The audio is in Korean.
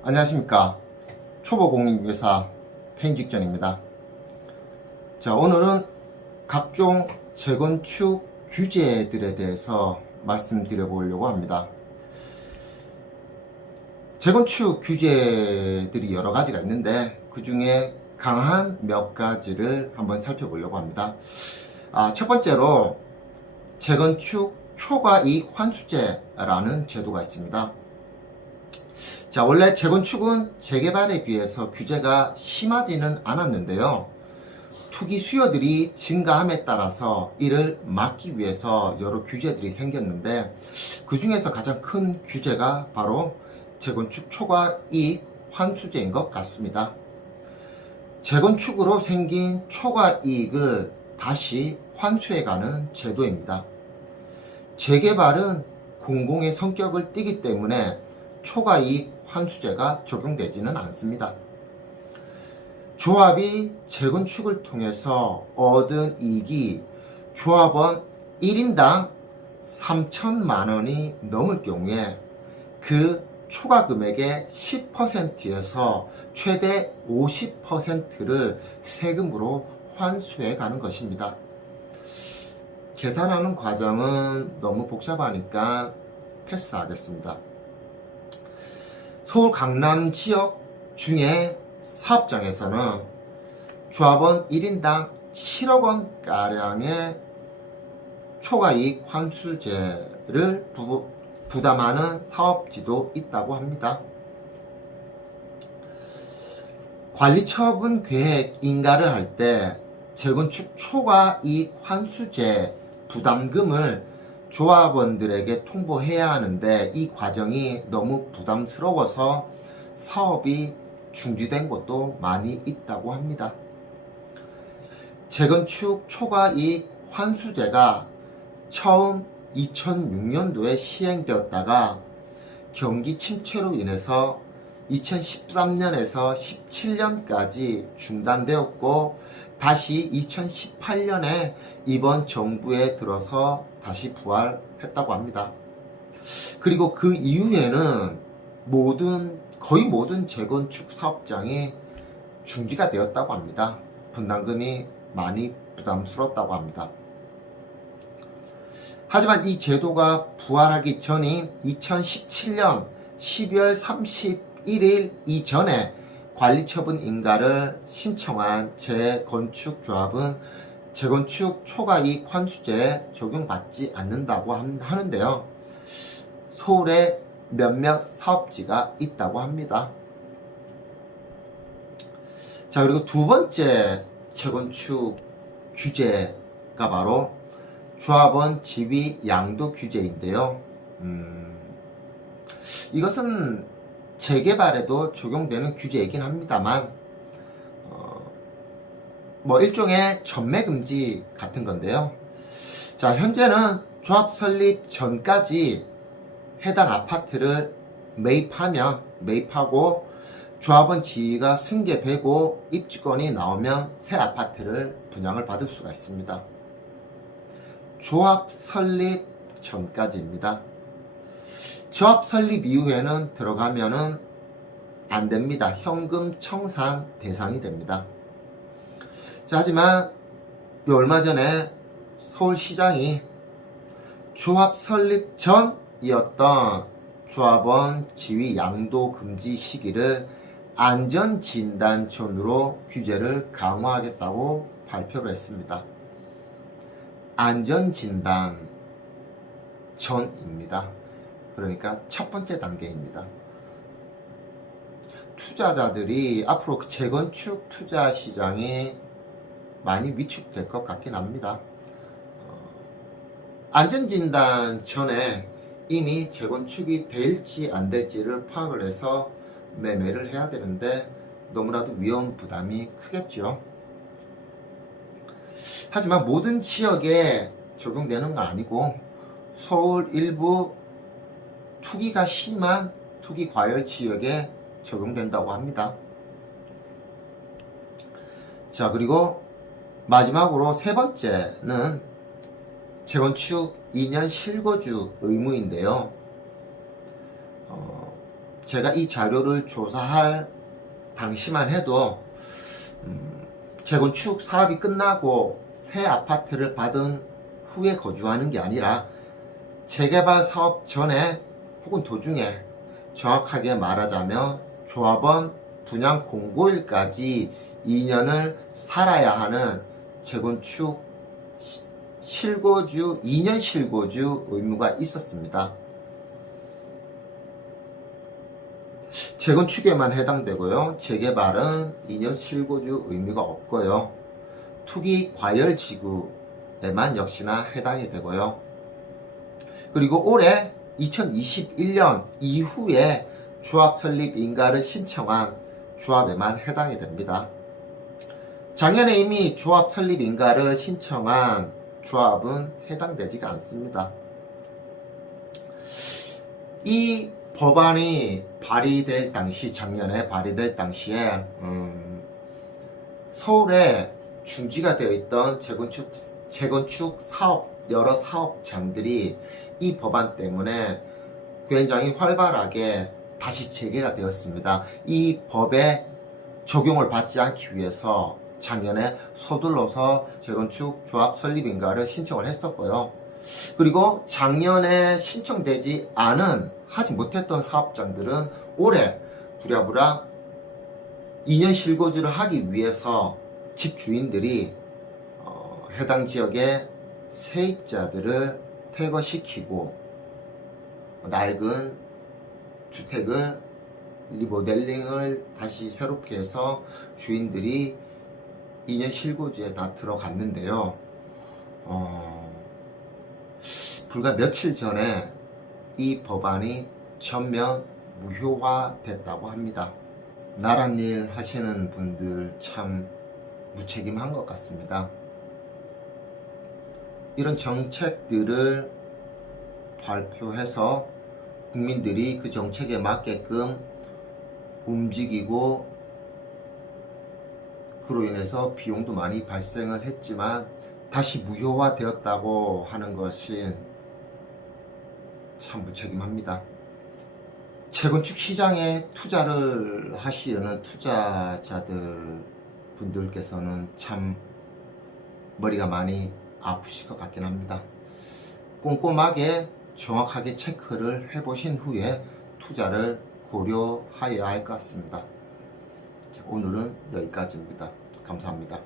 안녕하십니까. 초보공인중개사 팽직전입니다. 자, 오늘은 각종 재건축 규제들에 대해서 말씀드려 보려고 합니다. 재건축 규제들이 여러 가지가 있는데 그 중에 강한 몇 가지를 한번 살펴보려고 합니다. 첫 번째로 재건축 초과이익 환수제라는 제도가 있습니다. 자, 원래 재건축은 재개발에 비해서 규제가 심하지는 않았는데요. 투기 수요들이 증가함에 따라서 이를 막기 위해서 여러 규제들이 생겼는데 그 중에서 가장 큰 규제가 바로 재건축 초과이익 환수제인 것 같습니다. 재건축으로 생긴 초과이익을 다시 환수해가는 제도입니다. 재개발은 공공의 성격을 띠기 때문에 초과이익 환수제가 적용되지는 않습니다. 조합이 재건축을 통해서 얻은 이익이 조합원 1인당 3천만 원이 넘을 경우에 그 초과 금액의 10%에서 최대 50%를 세금으로 환수해 가는 것입니다. 계산하는 과정은 너무 복잡하니까 패스하겠습니다. 서울 강남 지역 중에 사업장에서는 조합원 1인당 7억 원가량의 초과이익 환수제를 부담하는 사업지도 있다고 합니다. 관리처분 계획 인가를 할 때 재건축 초과이익 환수제 부담금을 조합원들에게 통보해야 하는데 이 과정이 너무 부담스러워서 사업이 중지된 곳도 많이 있다고 합니다. 재건축 초과이익 환수제가 처음 2006년도에 시행되었다가 경기 침체로 인해서 2013년에서 17년까지 중단되었고 다시 2018년에 이번 정부에 들어서 다시 부활했다고 합니다. 그리고 그 이후에는 거의 모든 재건축 사업장이 중지가 되었다고 합니다. 분담금이 많이 부담스럽다고 합니다. 하지만 이 제도가 부활하기 전인 2017년 12월 31일 이전에 관리처분 인가를 신청한 재건축조합은 재건축 초과이익 환수제에 적용받지 않는다고 하는데요. 서울에 몇몇 사업지가 있다고 합니다. 자, 그리고 두 번째 재건축 규제가 바로 조합원 지위 양도 규제인데요. 이것은 재개발에도 적용되는 규제이긴 합니다만 일종의 전매금지 같은 건데요. 자, 현재는 조합 설립 전까지 해당 아파트를 매입하고 조합원 지위가 승계되고 입주권이 나오면 새 아파트를 분양을 받을 수가 있습니다. 조합 설립 전까지입니다. 조합 설립 이후에는 들어가면은 안 됩니다. 현금 청산 대상이 됩니다. 자, 하지만 얼마 전에 서울시장이 조합 설립 전이었던 조합원 지위 양도 금지 시기를 안전진단전으로 규제를 강화하겠다고 발표를 했습니다. 안전진단 전입니다. 그러니까 첫 번째 단계입니다. 투자자들이 앞으로 재건축 투자 시장이 많이 위축될 것 같긴 합니다. 안전진단 전에 이미 재건축이 될지 안 될지를 파악을 해서 매매를 해야 되는데 너무나도 위험 부담이 크겠죠. 하지만 모든 지역에 적용되는 건 아니고 서울 일부 투기가 심한 투기 과열 지역에 적용된다고 합니다. 자, 그리고 마지막으로 세 번째는 재건축 2년 실거주 의무인데요. 제가 이 자료를 조사할 당시만 해도 재건축 사업이 끝나고 새 아파트를 받은 후에 거주하는 게 아니라 재개발 사업 전에 혹은 도중에, 정확하게 말하자면 조합원 분양 공고일까지 2년을 살아야 하는 재건축 실거주, 2년 실거주 의무가 있었습니다. 재건축에만 해당되고요. 재개발은 2년 실거주 의무가 없고요. 투기 과열 지구에만 역시나 해당이 되고요. 그리고 올해 2021년 이후에 조합 설립 인가를 신청한 조합에만 해당이 됩니다. 작년에 이미 조합 설립 인가를 신청한 조합은 해당되지가 않습니다. 이 법안이 발의될 당시, 작년에 발의될 당시에 서울에 중지가 되어 있던 재건축 사업, 여러 사업장들이 이 법안 때문에 굉장히 활발하게 다시 재개가 되었습니다. 이 법의 적용을 받지 않기 위해서 작년에 서둘러서 재건축 조합 설립 인가를 신청을 했었고요. 그리고 작년에 신청되지 않은, 하지 못했던 사업장들은 올해 부랴부랴 2년 실거주를 하기 위해서 집주인들이 해당 지역의 세입자들을 퇴거시키고 낡은 주택을 리모델링을 다시 새롭게 해서 주인들이 2년 실거주에 다 들어갔는데요. 불과 며칠 전에 이 법안이 전면 무효화됐다고 합니다. 나란 일 하시는 분들 참 무책임한 것 같습니다. 이런 정책들을 발표해서 국민들이 그 정책에 맞게끔 움직이고, 그로 인해서 비용도 많이 발생을 했지만 다시 무효화되었다고 하는 것은 참 무책임합니다. 재건축 시장에 투자를 하시려는 투자자들 분들께서는 참 머리가 많이 아프실 것 같긴 합니다. 꼼꼼하게 정확하게 체크를 해보신 후에 투자를 고려하여야 할 것 같습니다. 자, 오늘은 여기까지입니다. 감사합니다.